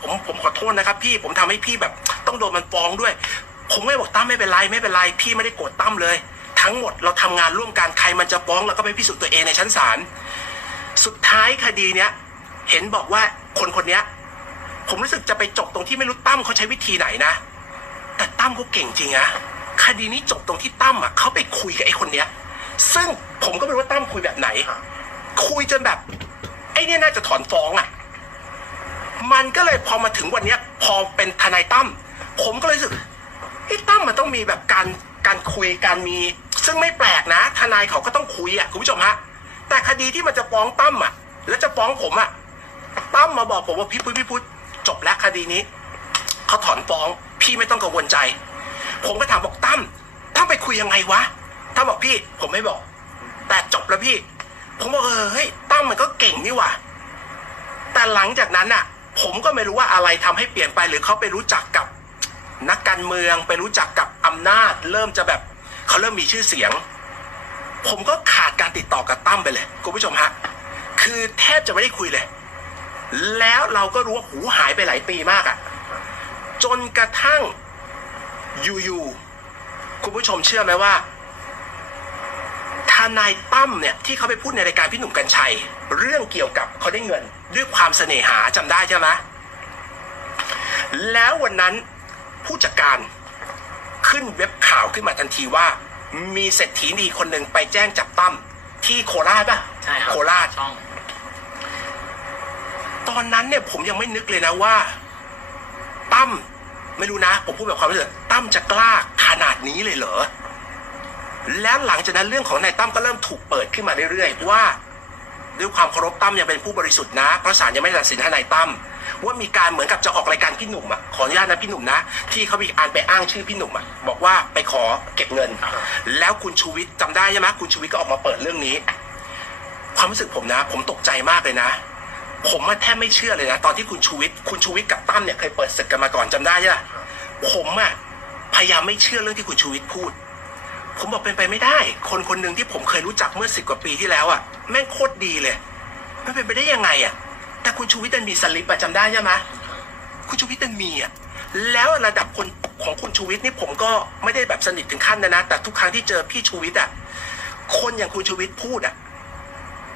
ผมผมขอโทษนะครับ พี่ผมทำให้พี่แบบต้องโดนมันฟ้องด้วย ผมไม่บอกตั้มไม่เป็นไรไม่เป็นไร พี่ไม่ได้โกรธตั้มเลย ทั้งหมดเราทำงานร่วมกันใครมันจะฟ้องเราก็ไปพิสูจน์ตัวเองในชั้นศาลสุดท้ายคดีเนี้ยเห็นบอกว่าคนคนเนี้ยผมรู้สึกจะไปจบตรงที่ไม่รู้ตั้มเขาใช้วิธีไหนนะ แต่ตั้มเขาเก่งจริงอะคดีนี้จบตรงที่ตั้มอะเขาไปคุยกับไอ้คนเนี้ย ซึ่งผมก็ไม่รู้ว่าตั้มคุยแบบไหน คุยจนแบบไอ้นี่น่าจะถอนฟ้องอะ มันก็เลยพอมาถึงวันเนี้ย พอเป็นทนายตั้มผมก็เลยรู้สึกไอ้ตั้มมันต้องมีแบบการการคุยการมี ซึ่งไม่แปลกนะ ทนายเขาก็ต้องคุยอะคุณผู้ชมฮะแต่คดีที่มันจะฟ้องตั้มอะแล้วจะฟ้องผมอะตั้มมาบอกผมว่าพี่พุทธพี่พุทธจบแล้วคดีนี้เขาถอนฟ้อง พี่ไม่ต้องกังวลใจ ผมก็ถามบอกตั้มตั้มไปคุยยังไงวะตั้มบอกพี่ ผมไม่บอก แต่จบแล้วพี่ ผมบอกเออเฮ้ยตั้มมันก็เก่งนี่หว่าแต่หลังจากนั้นน่ะ ผมก็ไม่รู้ว่าอะไรทำให้เปลี่ยนไปหรือเขาไปรู้จักกับนักการเมืองไปรู้จักกับอำนาจ เริ่มจะแบบเขาเริ่มมีชื่อเสียง ผมก็ขาดการติดต่อกับตั้มไปเลยคุณผู้ชมฮะคือแทบจะไม่ได้คุยเลย แล้วเราก็รู้ว่าหูหายไปหลายปีมากอะ่ะ จนกระทั่งอยู่ๆคุณผู้ชมเชื่อไหมว่าทนายตั้มเนี่ยที่เขาไปพูดในรายการพี่หนุ่มกัญชัย เรื่องเกี่ยวกับเขาได้เงิน ด้วยความเสน่หาจำได้ใช่ไหมแล้ววันนั้นผู้จัดการขึ้นเว็บข่าวขึ้นมาทันทีว่า มีเศรษฐีนีคนหนึ่งไปแจ้งจับตั้มที่โคราชป่ะใช่ครับโคราชช่องตอนนั้นเนี่ยผมยังไม่นึกเลยนะว่าตั้มไม่รู้นะ ผมพูดแบบความรู้สึกตั้มจะกล้าขนาดนี้เลยเหรอแล้วหลังจากนั้นเรื่องของนายตั้มก็เริ่มถูกเปิดขึ้นมาเรื่อยๆว่า ด้วยความเคารพตั้มยังเป็นผู้บริสุทธิ์นะ เพราะศาลยังไม่ตัดสินทนายตั้มว่ามีการเหมือนกับจะออกรายการพี่หนุ่มอะขออนุญาตนะพี่หนุ่มนะ ที่เขามีการไปอ้างชื่อพี่หนุ่มอะบอกว่าไปขอเก็บเงิน แล้วคุณชูวิทย์จำได้ใช่ไหมคุณชูวิทย์ก็ออกมาเปิดเรื่องนี้ ความรู้สึกผมนะ ผมตกใจมากเลยนะ ผมอะแทบไม่เชื่อเลยนะ ตอนที่คุณชูวิทย์คุณชูวิทย์กับตั้มเนี่ยเคยเปิดศึกกันมาก่อนจำได้ใช่ไหมผมอะพยายามไม่เชื่อเรื่องที่คุณชูวิทย์พูด ผมบอกเป็นไปไม่ได้ คนคนหนึ่งที่ผมเคยรู้จักเมื่อสิบกว่าปีที่แล้วอะแม่งโคตรดีเลยมันเป็นไปได้ยังไงอะแต่คุณชูวิทย์ดันมีสลิปอะจำได้ใช่ไหมคุณชูวิทย์ดันมีอะแล้วระดับคนของคุณชูวิทย์นี่ผมก็ไม่ได้แบบสนิทถึงขั้นนะนะ แต่ทุกครั้งที่เจอพี่ชูวิทย์อะคนอย่างคุณชูวิทย์พูดอะ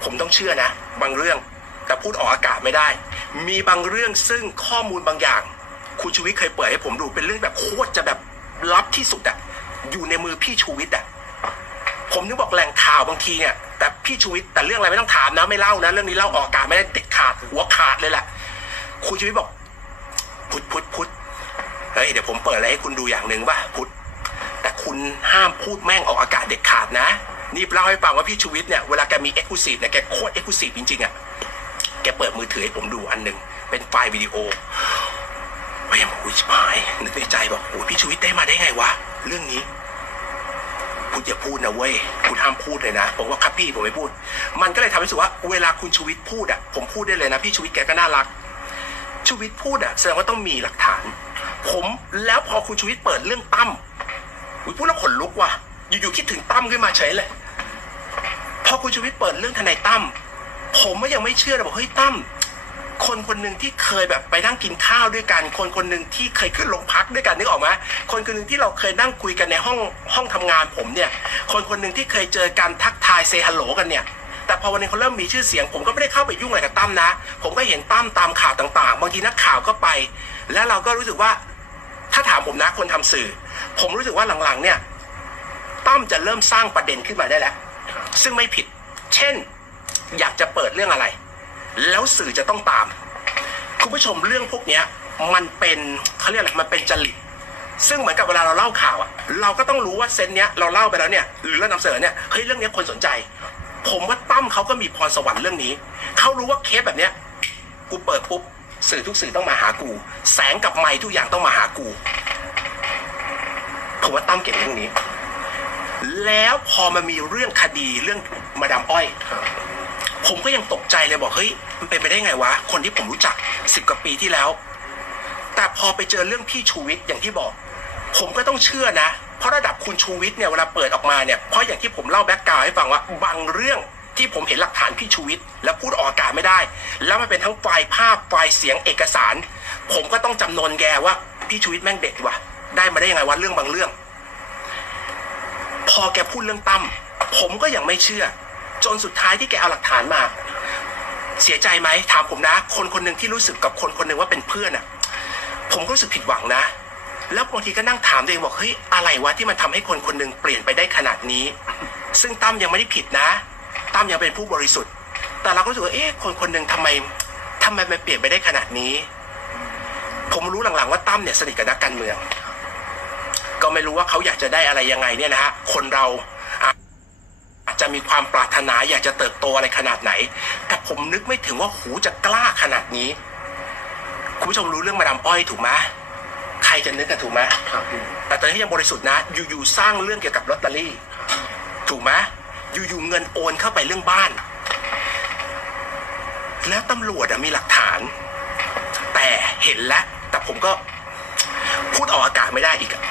ผมต้องเชื่อนะ บางเรื่องแต่พูดออกอากาศไม่ได้ มีบางเรื่องซึ่งข้อมูลบางอย่าง คุณชูวิทย์เคยเปิดให้ผมดูเป็นเรื่องแบบโคตรจะแบบลับที่สุดอะ อยู่ในมือพี่ชูวิทย์อะผมนึกบอกแหล่งข่าวบางทีเนี่ยแต่พี่ชูวิทย์แต่เรื่องอะไรไม่ต้องถามนะไม่เล่านะ เรื่องนี้เล่าออกอากาศไม่ได้เด็ดขาดหัวขาดเลยแหละคุณชูวิทย์บอก พุทธพุทธพุทธเฮ้ยเดี๋ยวผมเปิดอะไรให้คุณดูอย่างหนึ่งว่าพุทธแต่คุณห้ามพูดแม่งออกอากาศเด็ดขาดนะ นี่เล่าให้ฟังว่าพี่ชูวิทย์เนี่ยเวลาแกมีเอ็กซ์คลูซีฟเนี่ยแกโคตรเอ็กซ์คลูซีฟจริงๆอะแกเปิดมือถือให้ผมดูอันหนึ่งเป็นไฟล์วิดีโอเฮ้ยโอ้ยชิบหายนึกในใจบอกโอ้ยพี่ชูวิทย์ได้มาได้ไงวะ เรื่องนี้พูดอย่าพูดนะเว้ยคุณห้ามพูดเลยนะผมว่าครับพี่ผมไม่พูด มันก็เลยทำให้รู้สึกว่าเวลาคุณชูวิทย์พูดอะผมพูดได้เลยนะพี่ชูวิทย์แกก็น่ารักชูวิทย์พูดอะแสดงว่าต้องมีหลักฐาน ผมแล้วพอคุณชูวิทย์เปิดเรื่องตั้มอุ๊ยพูดแล้วขนลุกว่ะอยู่ๆคิดถึงตั้มขึ้นมาเฉยเลยพอคุณชูวิทย์เปิดเรื่องทนายตั้มผมก็ยังไม่เชื่อเลยบอกเฮ้ยตั้ม คนคนหนึ่งที่เคยแบบไปนั่งกินข้าวด้วยกัน คนคนหนึ่งที่เคยขึ้นโรงพักด้วยกันนึกออกไหมคนคนหนึ่งที่เราเคยนั่งคุยกันในห้องห้องทำงานผมเนี่ย คนคนหนึ่งที่เคยเจอกันทักทายเซฮัลโหลกันเนี่ยแต่พอวันนี้เขาเริ่มมีชื่อเสียง ผมก็ไม่ได้เข้าไปยุ่งอะไรกับตั้มนะ ผมก็เห็นตั้มตามข่าวต่างๆ บางทีนักข่าวก็ไป แล้วเราก็รู้สึกว่า ถ้าถามผมนะคนทำสื่อ ผมรู้สึกว่าหลังๆ เนี่ยตั้มจะเริ่มสร้างประเด็นขึ้นมาได้แล้ว ซึ่งไม่ผิด เช่น อยากจะเปิดเรื่องอะไร แล้วสื่อจะต้องตาม คุณผู้ชมเรื่องพวกเนี้ยมันเป็นเขาเรียกอะไรมันเป็นจริตซึ่งเหมือนกับเวลาเราเล่าข่าวอะเราก็ต้องรู้ว่าเซนเนี้ยเราเล่าไปแล้วเนี่ยหรือเรานำเสนอเนี่ยเฮ้ยเรื่องเนี้ยคนสนใจ ผมว่าตั้มเขาก็มีพรสวรรค์เรื่องนี้เขารู้ว่าเคสแบบเนี้ยกูเปิดปุ๊บสื่อทุกสื่อต้องมาหากู แสงกับไม้ทุกอย่างต้องมาหากูผมว่าตั้มเก่งเรื่องนี้ แล้วพอมันมีเรื่องคดีเรื่องมาดามอ้อย ผมก็ยังตกใจเลยบอกเฮ้ยมันเป็นไปได้ไงวะ คนที่ผมรู้จักสิบกว่าปีที่แล้ว แต่พอไปเจอเรื่องพี่ชูวิทย์อย่างที่บอก ผมก็ต้องเชื่อนะ เพราะระดับคุณชูวิทย์เนี่ยเวลาเปิดออกมาเนี่ยเพราะอย่างที่ผมเล่าแบ็กกราวให้ฟังว่าบางเรื่องที่ผมเห็นหลักฐานพี่ชูวิทย์แล้วพูดออกอากาศไม่ได้ แล้วมันเป็นทั้งไฟล์ภาพไฟล์เสียงเอกสาร ผมก็ต้องจำนนแกว่าพี่ชูวิทย์แม่งเด็ดว่ะได้มาได้ยังไงวะเรื่องบางเรื่อง พอแกพูดเรื่องตั้มผมก็ยังไม่เชื่อ จนสุดท้ายที่แกเอาหลักฐานมา เสียใจไหมถามผมนะ คนคนหนึ่งที่รู้สึกกับคนคนหนึ่งว่าเป็นเพื่อนอะ ผมก็รู้สึกผิดหวังนะ แล้วบางทีก็นั่งถามตัวเองบอกเฮ้ยอะไรวะที่มันทำให้คนคนหนึ่งเปลี่ยนไปได้ขนาดนี้ ซึ่งตั้มยังไม่ได้ผิดนะตั้มยังเป็นผู้บริสุทธิ์ แต่เราก็รู้สึกว่าเอ๊ะคนคนหนึ่งทำไมทำไมมันเปลี่ยนไปได้ขนาดนี้ ผมรู้หลังๆว่าตั้มเนี่ยสนิทกับนักการเมือง ก็ไม่รู้ว่าเขาอยากจะได้อะไรยังไงเนี่ยนะฮะคนเรา จจะมีความปรารถนาอยากจะเติบโตอะไรขนาดไหน แต่ผมนึกไม่ถึงว่าหูจะกล้าขนาดนี้ คุณผู้ชมรู้เรื่องมาดามอ้อยถูกไหมใครจะนึกกันถูกไหมครับพี่แต่ตอนนี้ยังบริสุทธิ์นะ อยู่ๆสร้างเรื่องเกี่ยวกับลอตเตอรี่ ถูกไหมอยู่ๆเงินโอนเข้าไปเรื่องบ้าน แล้วตำรวจอะมีหลักฐาน แต่เห็นแล้ว แต่ผมก็พูดออกอากาศไม่ได้อีกอะ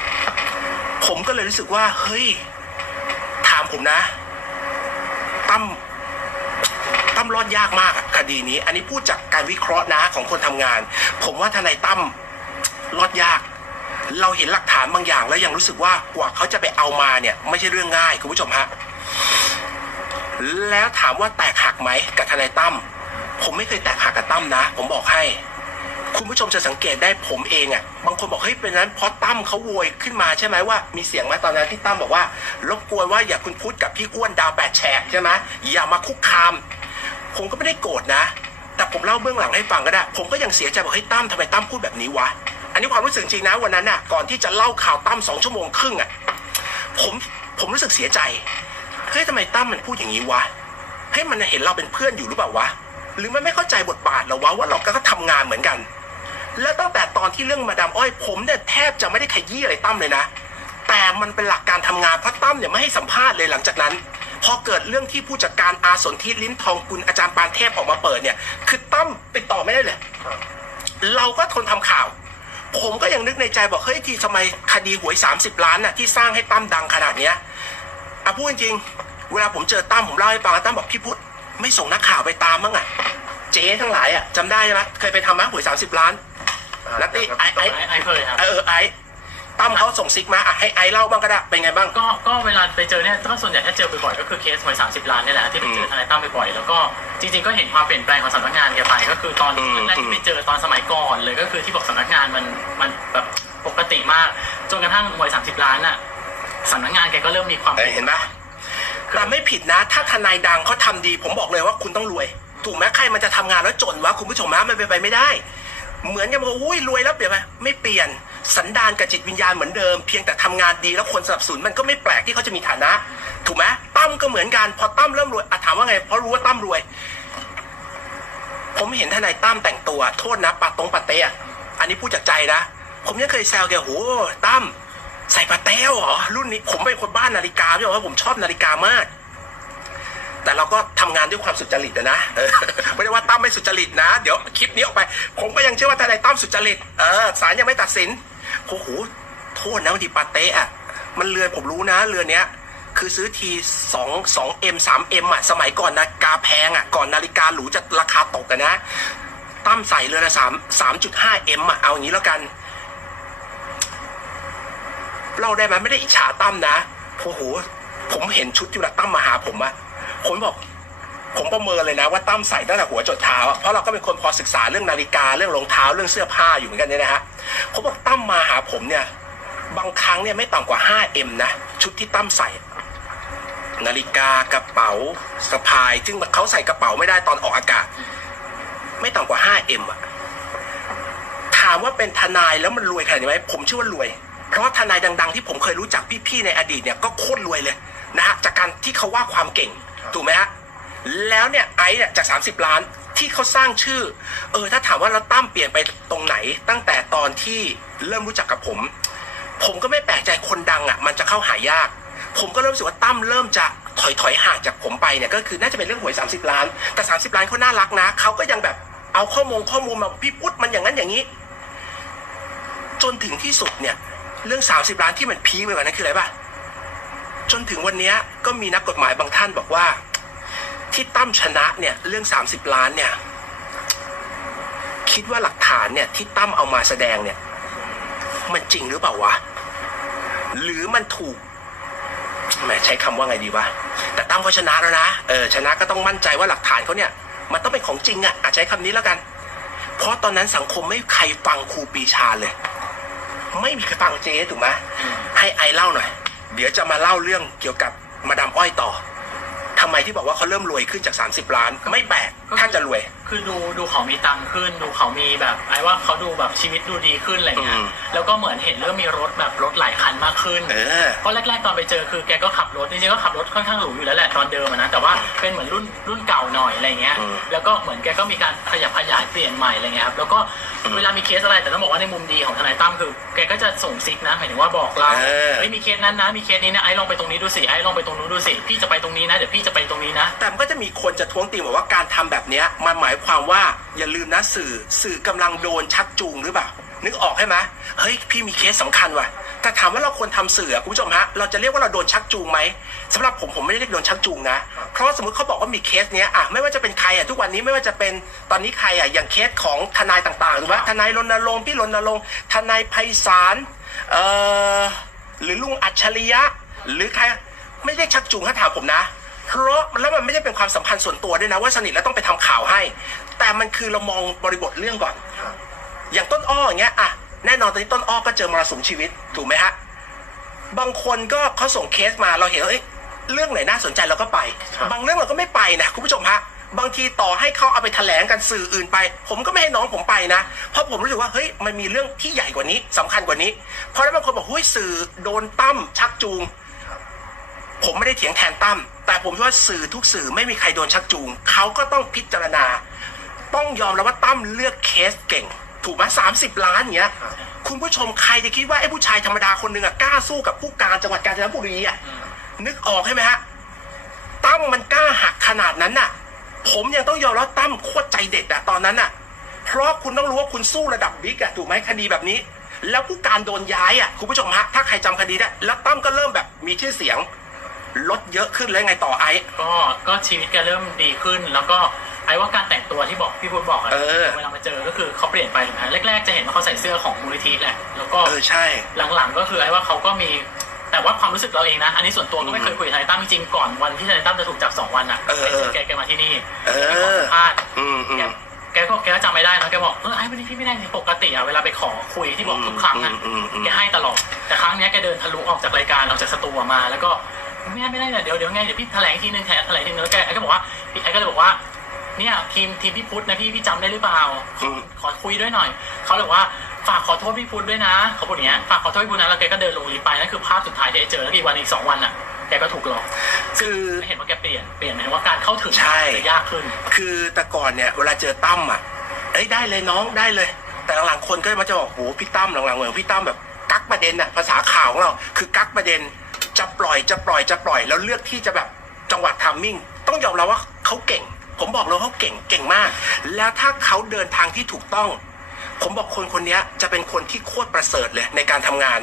ผมก็เลยรู้สึกว่า เฮ้ย ถามผมนะ ตั้มตั้มรอดยากมากคดีนี้ อันนี้พูดจากการวิเคราะห์นะของคนทำงาน ผมว่าทนายตั้มรอดยาก เราเห็นหลักฐานบางอย่าง แล้วยังรู้สึกว่ากว่าเขาจะไปเอามาเนี่ย ไม่ใช่เรื่องง่ายคุณผู้ชมฮะแล้วถามว่าแตกหักไหมกับทนายตั้มผมไม่เคยแตกหักกับตั้มนะ ผมบอกให้ คุณผู้ชมจะสังเกตได้ผมเองอะ่ะบางคนบอกเฮ้ยเป็นนั้นเพราะตั้มเขาโวยขึ้นมาใช่ไหมว่ามีเสียงไหมตอนนั้นที่ตั้มบอกว่ารบกวนว่าอย่าคุณพูดกับพี่อ้วนดาวแปดแฉกใช่ไหมอย่ามาคุกคาม ผมก็ไม่ได้โกรธนะ แต่ผมเล่าเบื้องหลังให้ฟังก็ได้ ผมก็ยังเสียใจบอกเฮ้ยตั้มทำไมตั้มพูดแบบนี้วะอันนี้ความรู้สึกจริงนะวันนั้นน่ะก่อนที่จะเล่าข่าวตั้มสองชั่วโมงครึ่งอะผมผมรู้สึกเสียใจเฮ้ยทำไมตั้มมันพูดอย่างนี้วะเฮ้ยมันเห็นเราเป็นเพื่อนอยู่หรือเปล่าวะหรือมันไม่เข้าใจบทบาทเราวะว่าเราก็ทำงานเหมือนกัน แล้วตั้งแต่ตอนที่เรื่องมาดามอ้อยผมเนี่ยแทบจะไม่ได้ขยี้อะไรตั้มเลยนะ แต่มันเป็นหลักการทำงานเพราะตั้มเนี่ยไม่ให้สัมภาษณ์เลยหลังจากนั้น พอเกิดเรื่องที่ผู้จัดการอาสนทิลิ้นทองกุลอาจารย์ปานเทพออกมาเปิดเนี่ย คือตั้มติดต่อไม่ได้เลย เราก็ทนทำข่าว ผมก็ยังนึกในใจบอกเฮ้ยที่ทำไมคดีหวย 30 ล้านน่ะที่สร้างให้ตั้มดังขนาดเนี้ยอะพูดจริงเวลาผมเจอตั้มผมเล่าให้ฟังตั้มบอกพี่พุทธไม่ส่งนักข่าวไปตามมั้งอะเจ๊ทั้งหลายอะจำได้ใช่ไหมเคยไปทำมั้ยหวย 30 ล้าน นัตตี้ไอ้ไอ้ไอ้ไอ้เคยครับ เออไอ้ตั้มเขาส่งซิกมาอะให้ไอ้เล่าบ้างก็ได้เป็นไงบ้าง ก็ก็เวลาไปเจอเนี่ยก็ส่วนใหญ่ถ้าเจอบ่อยๆก็คือเคสหวย30ล้านเนี่ยแหละที่ไปเจอทนายตั้มบ่อยๆแล้วก็จริงๆก็เห็นความเปลี่ยนแปลงของสำนักงานแกไปก็คือตอนอืมแรกๆที่ไปเจอตอนสมัยก่อนเลยก็คือที่บอกสำนักงานมันมันแบบปกติมากจนกระทั่งหวย30ล้านน่ะสำนักงานแกก็เริ่มมีความเออเห็นไหมแต่ไม่ผิดนะ ถ้าทนายดังเขาทำดี ผมบอกเลยว่าคุณต้องรวย ถูกไหมใครมันจะทำงานแล้วจนวะคุณผู้ชมนะมันเป็นไปไม่ได้ เหมือนกับว่าอุ้ยรวยแล้วเปลี่ยนไหมไม่เปลี่ยนสันดานกับจิตวิญญาณเหมือนเดิมเพียงแต่ทำงานดีแล้วคนสนับสนุนมันก็ไม่แปลกที่เขาจะมีฐานะ ถูกไหมตั้มก็เหมือนกัน พอตั้มเริ่มรวยอะถามว่าไงเพราะรู้ว่าตั้มรวย ผมเห็นทนายตั้มแต่งตัว โทษนะปาตรงปาเต้อะอันนี้พูดจากใจนะ ผมยังเคยแซวแกโหตั้มใส่ปาเต้เหรอรุ่นนี้ผมเป็นคนบ้านนาฬิกาไม่ใช่ว่าผมชอบนาฬิกามาก แต่เราก็ทำงานด้วยความสุจริตนะเออไม่ได้ว่าตั้มไม่สุจริตนะ เดี๋ยวคลิปนี้ออกไป ผมก็ยังเชื่อว่าทนายตั้มสุจริตเออศาลยังไม่ตัดสินโอ้โหโทษนะบางทีปาเต้อะมันเรือนผมรู้นะเรือนเนี้ยคือซื้อทีสองสองเอ็มสามเอ็มอะสมัยก่อนนาฬิกาแพงอะก่อนนาฬิกาหรูจะราคาตกกันนะตั้มใส่เรือนละสามสามจุดห้าเอ็มอะเอาอย่างนี้แล้วกันเล่าได้ไหมไม่ได้อิจฉาตั้มนะโอ้โหผมเห็นชุดอยู่นะตั้มมาหาผมอะ ผมบอกผมประเมินเลยนะว่าตั้มใส่ตั้งแต่หัวจดเท้าเพราะเราก็เป็นคนพอศึกษาเรื่องนาฬิกาเรื่องรองเท้าเรื่องเสื้อผ้าอยู่เหมือนกันเนี่ยนะฮะผมบอกตั้มมาหาผมเนี่ย บางครั้งเนี่ยไม่ต่ำกว่า 5M นะ ชุดที่ตั้มใส่ นาฬิกากระเป๋าสะพาย ซึ่งเขาใส่กระเป๋าไม่ได้ตอนออกอากาศ ไม่ต่ำกว่า 5M อะถามว่าเป็นทนายแล้วมันรวยขนาดนี้ไหมผมเชื่อว่ารวย เพราะทนายดัง ๆ ที่ผมเคยรู้จักพี่ๆในอดีตเนี่ยก็โคตรรวยเลยนะฮะจากการที่เขาว่าความเก่ง ถูกไหมฮะแล้วเนี่ยไอซ์เนี่ยจาก 30 ล้านที่เขาสร้างชื่อ เออถ้าถามว่าเราตั้มเปลี่ยนไปตรงไหน ตั้งแต่ตอนที่เริ่มรู้จักกับผม ผมก็ไม่แปลกใจคนดังอะ มันจะเข้าหายาก ผมก็เริ่มรู้สึกว่าตั้มเริ่มจะถอยถอยห่างจากผมไปเนี่ยก็คือน่าจะเป็นเรื่องหวย 30 ล้าน แต่ 30 ล้านเขาน่ารักนะเขาก็ยังแบบเอาข้อมูลข้อมูลมาพี่พุทธมันอย่างนั้นอย่างนี้ จนถึงที่สุดเนี่ย เรื่อง 30 ล้านที่มันพีคไปกว่านั้นคืออะไรป่ะ จนถึงวันนี้ก็มีนักกฎหมายบางท่านบอกว่า ที่ตั้มชนะเนี่ยเรื่อง 30 ล้านเนี่ย คิดว่าหลักฐานเนี่ยที่ตั้มเอามาแสดงเนี่ย มันจริงหรือเปล่าวะ หรือมันถูกแหมใช้คำว่าไงดีวะแต่ตั้มเขาชนะแล้วนะเออชนะก็ต้องมั่นใจว่าหลักฐานเขาเนี่ย มันต้องเป็นของจริงอะ่ะอาจใช้คำนี้แล้วกัน เพราะตอนนั้นสังคมไม่ใครฟังครูปีชาเลย ไม่มีใครฟังเจ๊ถูกไหมให้ไอเล่าหน่อย เดี๋ยวจะมาเล่าเรื่องเกี่ยวกับมาดามอ้อยต่อทำไมที่บอกว่าเขาเริ่มรวยขึ้นจาก 30 ล้าน ไม่แปลกท่านจะรวย คือดูดูเขามีตังค์ขึ้น ดูเขามีแบบไอ้ว่าเขาดูแบบชีวิตดูดีขึ้นอะไรเงี้อืยมแล้วก็เหมือนเห็นเริ่มมีรถแบบรถหลายคันมากขึ้น เออ เพราะแรกๆตอนไปเจอคือแกก็ขับรถจริงๆก็ขับรถค่อนข้างหรูอยู่แล้วแหละตอนเดิมอะนะแต่ว่าเป็นเหมือนรุ่นรุ่นเก่าหน่อยอะไรเงี้ย อืมแล้วก็เหมือนแกก็มีการขยับขยายเปลี่ยนใหม่อะไรเงี้ยครับแล้วก็เวลามีเคสอะไรแต่ต้องบอกว่าในมุมดีของทนายตั้มคือ แกก็จะส่งซิกนะหมายถึงว่าบอกเราเออ เฮ้ยมีเคสนั้นนะมีเคสนี้นะไอ้ลองไปตรงนี้ดูสิไอ้ลองไปตรงนู้นดูสิพี่จะไปตรงนี้นะเดี๋ยวพี่จะไปตรงนี้นะ แต่มันก็จะมีคนจะท้วงติงบอกว่าการทำแบบเนี้ยมันหมายความว่าอย่าลืมนะสื่อสื่อกำลังโดนชักจูงหรือเปล่า นึกออกใช่ไหมเฮ้ยพี่มีเคสสำคัญว่ะแต่ถามว่าเราควรทำสื่ออะคุณผู้ชมฮะเราจะเรียกว่าเราโดนชักจูงไหมสำหรับผมผมไม่ได้เรียกโดนชักจูงนะ เพราะสมมติเขาบอกว่ามีเคสเนี้ยอะไม่ว่าจะเป็นใครอะทุกวันนี้ไม่ว่าจะเป็นตอนนี้ใครอะอย่างเคสของทนายต่างๆถูกไหมทนายรณรงค์พี่รณรงค์ทนายไพศาลเอ่อหรือลุงอัจฉริยะ หรือใครไม่ได้ชักจูงถ้าถามผมนะ เพราะแล้วมันไม่ได้เป็นความสัมพันธ์ส่วนตัวด้วยนะว่าสนิทแล้วต้องไปทำข่าวให้ แต่มันคือเรามองบริบทเรื่องก่อน อย่างต้นอ้ออย่างเงี้ยอะแน่นอนตอนนี้ต้นอ้อก็เจอมรสุมชีวิตถูกไหมฮะบางคนก็เขาส่งเคสมาเราเห็นว่าเอ้ยเรื่องไหนน่าสนใจเราก็ไปครับบางเรื่องเราก็ไม่ไปนะคุณผู้ชมฮะบางทีต่อให้เขาเอาไปแถลงกันสื่ออื่นไป ผมก็ไม่ให้น้องผมไปนะ เพราะผมรู้สึกว่าเฮ้ยมันมีเรื่องที่ใหญ่กว่านี้สำคัญกว่านี้ เพราะฉะนั้นบางคนบอกเฮ้ยสื่อโดนตั้มชักจูง ผมไม่ได้เถียงแทนตั้มแต่ผมว่าสื่อทุกสื่อไม่มีใครโดนชักจูงเขาก็ต้องพิจารณา ต้องยอมแล้วว่าตั้มเลือกเคสเก่ง ถูกไหมสามสิบล้านเงี้ย คุณผู้ชมใครจะคิดว่าไอ้ผู้ชายธรรมดาคนหนึ่งอะกล้าสู้กับผู้การจังหวัดกาญจนบุรีอะนึกออกใช่ไหมฮะตั้มมันกล้าหักขนาดนั้นน่ะ ผมยังต้องยอมแล้วตั้มโคตรใจเด็ดอะตอนนั้นน่ะ เพราะคุณต้องรู้ว่าคุณสู้ระดับบิ๊กอะถูกไหมคดีแบบนี้ แล้วผู้การโดนย้ายอะคุณผู้ชมฮะถ้าใครจำคดีได้แล้วตั้มก็เริ่มแบบมีชื่อเสียง ลดเยอะขึ้นแล้วไงต่อไอ้ก็ก็ชีวิตแกเริ่มดีขึ้น แล้วก็ไอ้ว่าการแต่งตัวที่บอกพี่พูดบอกอะเออ เวลามาเจอก็คือเขาเปลี่ยนไปถูกไหมแรกๆ จะเห็นว่าเขาใส่เสื้อของมูลนิธิแหละ แล้วก็เออใช่ หลังๆก็คือไอ้ว่าเขาก็มีแต่ว่าความรู้สึกเราเองนะ อันนี้ส่วนตัวก็ไม่เคยคุยกับทนายตั้มจริงๆก่อนวันที่ทนายตั้มจะถูกจับสองวันอะเออ ไปเจอแกแกมาที่นี่เออไปขอสัมภาษณ์ อืมอืแกม แกก็แกก็จำไม่ได้นะแกบอกเออไอ้วันนี้พี่ไม่ได้สิปกติอะเวลาไปขอคุยที่บอกทุกครั้งอะอืมอืมอืม แกให้ตลอดแต่ครั้งเนี้ยแกเดินทะลุออกจากรายการออกจากสตูอะมา แล้วก็ ไม่ได้ไม่ได้เดี๋ยวเดี๋ยวไงเดี๋ยวพี่แถลงอีกทีนึงแถแถลงอีกทีนึงแล้วแกไอ้ก็บอกว่าพี่ไอ้ก็เลยบอกว่า เนี่ยทีมทีมพี่พุทธนะพี่พี่จำได้หรือเปล่าอืมขอคุยด้วยหน่อยเขาเลยบอกว่าฝากขอโทษพี่พุทธด้วยนะเขาพูดอย่างเงี้ยฝากขอโทษพี่พุทธนะแล้วแกก็เดินลงลิฟต์ไปนั่นคือภาพสุดท้ายที่ไอ้เจอแล้วอีกวันอีกสองวันอะแกก็ถูกหลอก คือเห็นว่าแกเปลี่ยนเปลี่ยนหมายถึงว่าการเข้าถึงใช่ จะยากขึ้น คือแต่ก่อนเนี่ยเวลาเจอตั้มอะเอ้ยได้เลยน้องได้เลย แต่หลังๆคนก็มาจะบอกโหพี่ตั้มหลังๆเหมือนพี่ตั้มแบบกักประเด็นน่ะภาษาข่าวของเราคือกักประเด็น จะปล่อยจะปล่อยจะปล่อย แล้วเลือกที่จะแบบจังหวะทามมิ่ง ต้องยอมรับว่าเขาเก่ง ผมบอกเลยเขาเก่งเก่งมาก แล้วถ้าเขาเดินทางที่ถูกต้อง ผมบอกคนคนนี้จะเป็นคนที่โคตรประเสริฐเลยในการทำงาน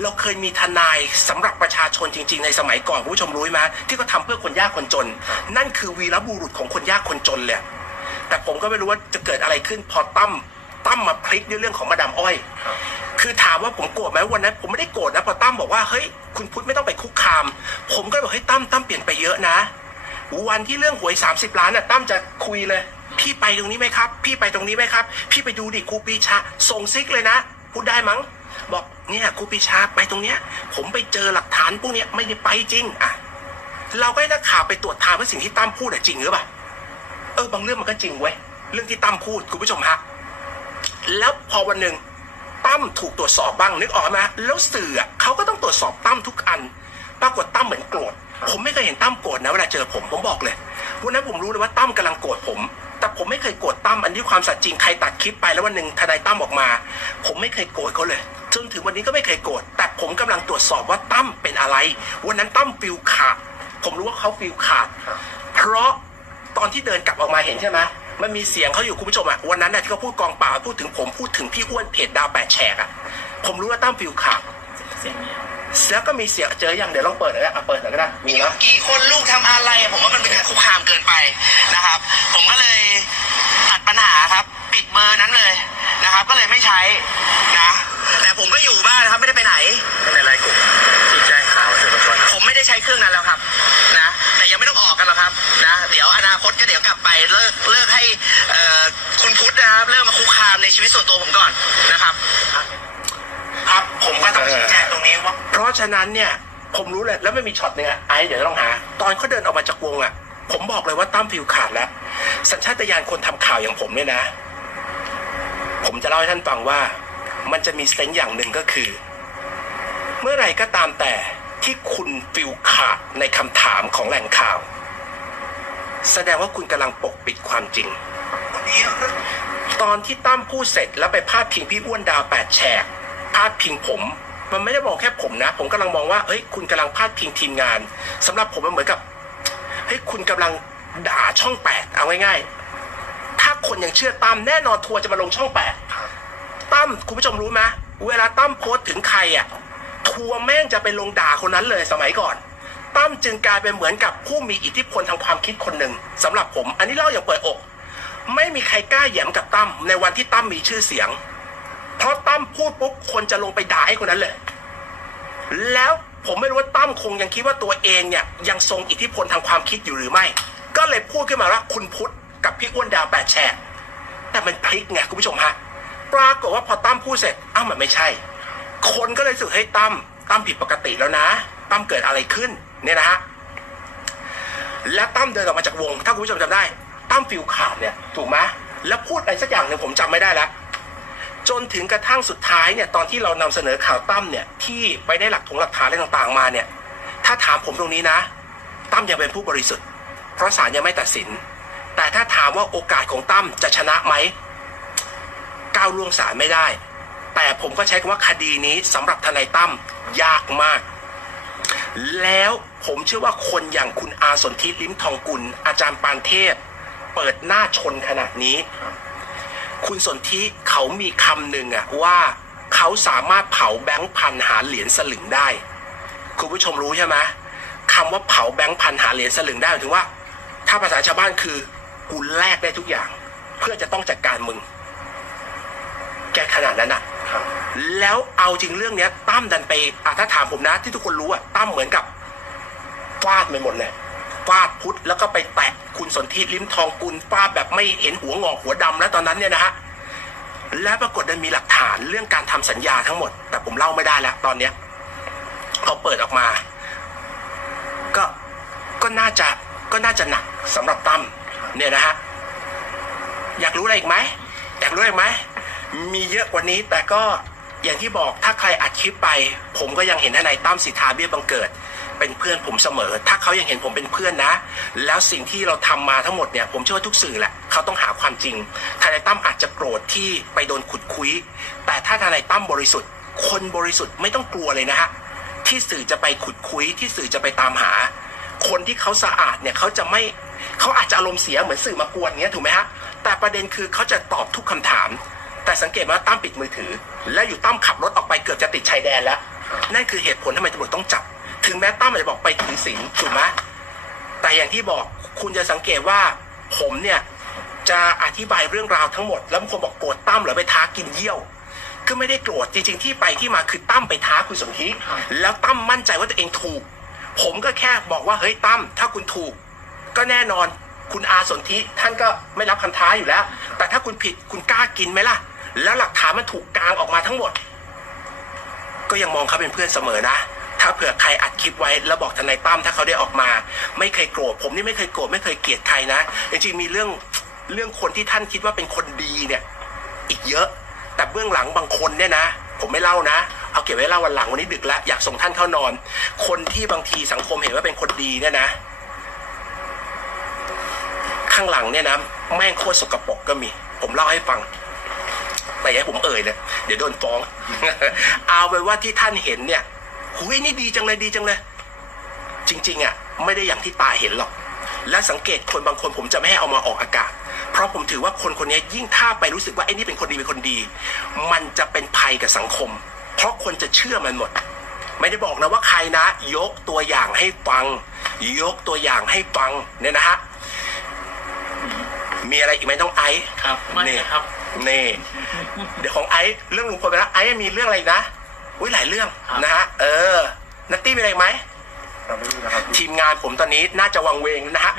เราเคยมีทนายสำหรับประชาชนจริง ๆ ในสมัยก่อนผู้ชมรู้ไหมที่เขาทำเพื่อคนยากคนจน นั่นคือวีรบุรุษของคนยากคนจนเลยแต่ผมก็ไม่รู้ว่าจะเกิดอะไรขึ้นพอตั้ม ตั้มมาพลิกในเรื่องของมาดามอ้อย คือถามว่าผมโกรธไหมวันนั้น ผมไม่ได้โกรธนะพอตั้มบอกว่าเฮ้ยคุณพุทธไม่ต้องไปคุกคาม ผมก็เลยบอกเฮ้ยตั้มตั้มเปลี่ยนไปเยอะนะ วันที่เรื่องหวย 30 ล้านน่ะตั้มจะคุยเลย พี่ไปตรงนี้ไหมครับ พี่ไปตรงนี้ไหมครับ พี่ไปดูดิครูปีชาส่งซิกเลยนะ พูดได้มั้ง บอกเนี่ยครูปีชาไปตรงเนี้ย ผมไปเจอหลักฐานพวกเนี้ยไม่ได้ไปจริงอะเราก็ให้นักข่าวไปตรวจทานว่าสิ่งที่ตั้มพูดอะจริงหรือเปล่าเออบางเรื่องมันก็จริงเว้ยเรื่องที่ตั้มพูดคุณผู้ชมฮะ แล้วพอวันหนึ่งตั้มถูกตรวจสอบบ้างนึกออกไหมแล้วสื่อเขาก็ต้องตรวจสอบตั้มทุกอัน ปรากฏตั้มเหมือนโกรธผมไม่เคยเห็นตั้มโกรธนะเวลาเจอผมผมบอกเลยวันนั้นผมรู้เลยว่าตั้มกำลังโกรธผม แต่ผมไม่เคยโกรธตั้มอันนี้ความสัตย์จริงใครตัดคลิปไปแล้ววันหนึ่งทนายตั้มออกมา ผมไม่เคยโกรธเขาเลยจนถึงวันนี้ก็ไม่เคยโกรธแต่ผมกำลังตรวจสอบว่าตั้มเป็นอะไร วันนั้นตั้มฟิลขาดผมรู้ว่าเขาฟิลขาด เพราะตอนที่เดินกลับออกมาเห็นใช่ไหม มันมีเสียงเขาอยู่คุณผู้ชมอะวันนั้นน่ะที่เขาพูดกองเปล่าพูดถึงผมพูดถึงพี่อ้วนเพจดาวแปดแฉกอะผมรู้ว่าตั้มฟิลขาดเสียงเนี้ยแล้วก็มีเสียงเจออย่างเดี๋ยวลองเปิดหน่อยนะอะเปิดหน่อยก็ได้มีมีเนาะกี่คนลูกทำอะไร ผมว่ามันเป็นการคุกคามเกินไปนะครับ ผมก็เลยตัดปัญหาครับ ปิดเบอร์นั้นเลยนะครับ ก็เลยไม่ใช้นะ แต่ผมก็อยู่บ้านนะครับไม่ได้ไปไหน ในรายกลุ่มที่แจ้งข่าวสื่อมวลชน ผมไม่ได้ใช้เครื่องนั้นแล้วครับะฉะนั้นเนี่ย ผมรู้เลยแล้วไม่มีช็อตหนึ่งอะไอ้เดี๋ยวต้องหา ตอนเขาเดินออกมาจากวงอะผมบอกเลยว่าตั้มฟิวขาดแล้ว สัญชาตญาณคนทำข่าวอย่างผมเนี่ยนะ ผมจะเล่าให้ท่านฟังว่า มันจะมีเซนส์อย่างหนึ่งก็คือ เมื่อไรก็ตามแต่ที่คุณฟิวขาดในคำถามของแหล่งข่าว แสดงว่าคุณกำลังปกปิดความจริง ตอนที่ตั้มพูดเสร็จแล้วไปพาดพิงพี่อ้วนดาวแปดแฉกพาดพิงผม มันไม่ได้มองแค่ผมนะ ผมกำลังมองว่าเฮ้ยคุณกำลังพาดพิงทีมงานสำหรับผมมันเหมือนกับเฮ้ยคุณกำลังด่าช่องแปดเอาง่ายๆถ้าคนยังเชื่อตั้มแน่นอนทัวร์จะมาลงช่องแปดตั้มคุณผู้ชมรู้ไหมเวลาตั้มโพสต์ถึงใครอะทัวร์แม่งจะไปลงด่าคนนั้นเลยสมัยก่อนตั้มจึงกลายเป็นเหมือนกับผู้มีอิทธิพลทางความคิดคนหนึ่งสำหรับผม อันนี้เล่าอย่างเปิดอก ไม่มีใครกล้าแหย้มกับตั้มในวันที่ตั้มมีชื่อเสียง พราะตั้มพูดปุ๊บคนจะลงไปด่าไอ้คนนั้นเลย แล้วผมไม่รู้ว่าตั้มคงยังคิดว่าตัวเองเนี่ยยังทรงอิทธิพลทางความคิดอยู่หรือไม่ ก็เลยพูดขึ้นมาว่าคุณพุทธกับพี่อ้วนดาวแปดแฉกแต่มันพลิกไงคุณผู้ชมฮะปรากฏว่าพอตั้มพูดเสร็จอ้าวมันไม่ใช่ คนก็เลยรู้สึกให้ตั้มตั้มผิดปกติแล้วนะตั้มเกิดอะไรขึ้นเนี่ยนะฮะและตั้มเดินออกมาจากวง ถ้าคุณผู้ชมจำได้ตั้มฟิลขาดเนี่ยถูกไหมแล้วพูดอะไรสักอย่างหนึ่งผมจำไม่ได้แล้ว จนถึงกระทั่งสุดท้ายเนี่ยตอนที่เรานำเสนอข่าวตั้มเนี่ยที่ไปได้หลักถงหลักฐานอะไรต่างๆมาเนี่ย ถ้าถามผมตรงนี้นะ ตั้มยังเป็นผู้บริสุทธิ์ เพราะศาลยังไม่ตัดสิน แต่ถ้าถามว่าโอกาสของตั้มจะชนะไหมก้าวล่วงศาลไม่ได้ แต่ผมก็ใช้คำว่าคดีนี้สำหรับทนายตั้มยากมาก แล้วผมเชื่อว่าคนอย่างคุณอาสนธิลิ้มทองกุลอาจารย์ปานเทพ เปิดหน้าชนขนาดนี้ คุณสนธิเขามีคำหนึ่งอะว่าเขาสามารถเผาแบงค์พันหาเหรียญสลึงได้ คุณผู้ชมรู้ใช่ไหมคำว่าเผาแบงค์พันหาเหรียญสลึงได้หมายถึงว่า ถ้าภาษาชาวบ้านคือกูแลกได้ทุกอย่าง เพื่อจะต้องจัดการมึง แกขนาดนั้นอะแล้วเอาจริงเรื่องเนี้ยตั้มดันไปอะถ้าถามผมนะที่ทุกคนรู้อะตั้มเหมือนกับฟาดไปหมดเลยฟาดพุทธแล้วก็ไปแตะ คุณสนธิลิ้มทองกุลฟาแบบไม่เห็นหัวงอกหัวดำแล้วตอนนั้นเนี่ยนะฮะและปรากฏมันมีหลักฐานเรื่องการทำสัญญาทั้งหมด แต่ผมเล่าไม่ได้แล้วตอนเนี้ยเขาเปิดออกมา ก็ก็น่าจะก็น่าจะหนักสำหรับตั้มเนี่ยนะฮะอยากรู้อะไรอีกไหมอยากรู้อะไรอีกไหมมีเยอะกว่านี้แต่ก็อย่างที่บอกถ้าใครอัดคลิปไป ผมก็ยังเห็นทนายตั้มสิทธาเบี้ยบังเกิด เป็นเพื่อนผมเสมอ ถ้าเขายังเห็นผมเป็นเพื่อนนะ แล้วสิ่งที่เราทำมาทั้งหมดเนี่ยผมเชื่อว่าทุกสื่อแหละเขาต้องหาความจริงทนายตั้มอาจจะโกรธที่ไปโดนขุดคุย แต่ถ้าทนายตั้มบริสุทธิ์ คนบริสุทธิ์ไม่ต้องกลัวเลยนะฮะที่สื่อจะไปขุดคุยที่สื่อจะไปตามหา คนที่เขาสะอาดเนี่ยเขาจะไม่เขาอาจจะอารมณ์เสียเหมือนสื่อมากวนเงี้ยถูกไหมฮะแต่ประเด็นคือเขาจะตอบทุกคำถาม แต่สังเกตว่าตั้มปิดมือถือ และอยู่ตั้มขับรถออกไปเกือบจะติดชายแดนแล้ว นั่นคือเหตุผลทำไมตำรวจต้องจับ ถึงแม้ตั้มอาจจะบอกไปถือศีลถูกไหมแต่อย่างที่บอกคุณจะสังเกตว่าผมเนี่ยจะอธิบายเรื่องราวทั้งหมด แล้วบางคนบอกโกรธตั้มหรือไปท้ากินเยี่ยว ก็ไม่ได้โกรธจริงๆที่ไปที่มาคือตั้มไปท้าคุณสมคิแล้วตั้มมั่นใจว่าตัวเองถูก ผมก็แค่บอกว่าเฮ้ยตั้มถ้าคุณถูก ก็แน่นอนคุณอาสนธิท่านก็ไม่รับคำท้าอยู่แล้ว แต่ถ้าคุณผิดคุณกล้ากินไหมล่ะ แล้วหลักฐานมันถูกกลางออกมาทั้งหมด ก็ยังมองเขาเป็นเพื่อนเสมอนะ ถ้าเผื่อใครอัดคลิปไว้แล้วบอกทนายตั้มถ้าเขาได้ออกมา ไม่เคยโกรธผมนี่ไม่เคยโกรธไม่เคยเกลียดใครนะจริงๆมีเรื่องเรื่องคนที่ท่านคิดว่าเป็นคนดีเนี่ยอีกเยอะ แต่เบื้องหลังบางคนเนี่ยนะ ผมไม่เล่านะ เอาเก็บไว้เล่าวันหลังวันนี้ดึกแล้วอยากส่งท่านเข้านอน คนที่บางทีสังคมเห็นว่าเป็นคนดีเนี่ยนะ ข้างหลังเนี่ยนะแม่งโคตรสกปรกก็มี ผมเล่าให้ฟังแต่อย่าให้ผมเอ่ยเนี่ยเดี๋ยวโดนฟ้อง เอาไปนว่าที่ท่านเห็นเนี่ย หุยนี่ดีจังเลยดีจังเลย จริงๆอะไม่ได้อย่างที่ตาเห็นหรอก และสังเกตคนบางคนผมจะไม่ให้เอามาออกอากาศ เพราะผมถือว่าคนคนนี้ยิ่งถ้าไปรู้สึกว่าไอ้นี่เป็นคนดีเป็นคนดี มันจะเป็นภัยกับสังคม เพราะคนจะเชื่อมันหมด ไม่ได้บอกนะว่าใครนะ ยกตัวอย่างให้ฟัง ยกตัวอย่างให้ฟังเนี่ยนะฮะมีอะไรอีกไหมต้องไอซ์ครับไม่นี่นะครับนี่เดี๋ยวของไอซ์เรื่องลุงพลไปแล้วไอซ์มีเรื่องอะไรอีกนะ อุ้ยหลายเรื่องนะฮะเออนัตตี้มีอะไรอีกไหม ทีมงานผมตอนนี้น่าจะวังเวงนะฮะ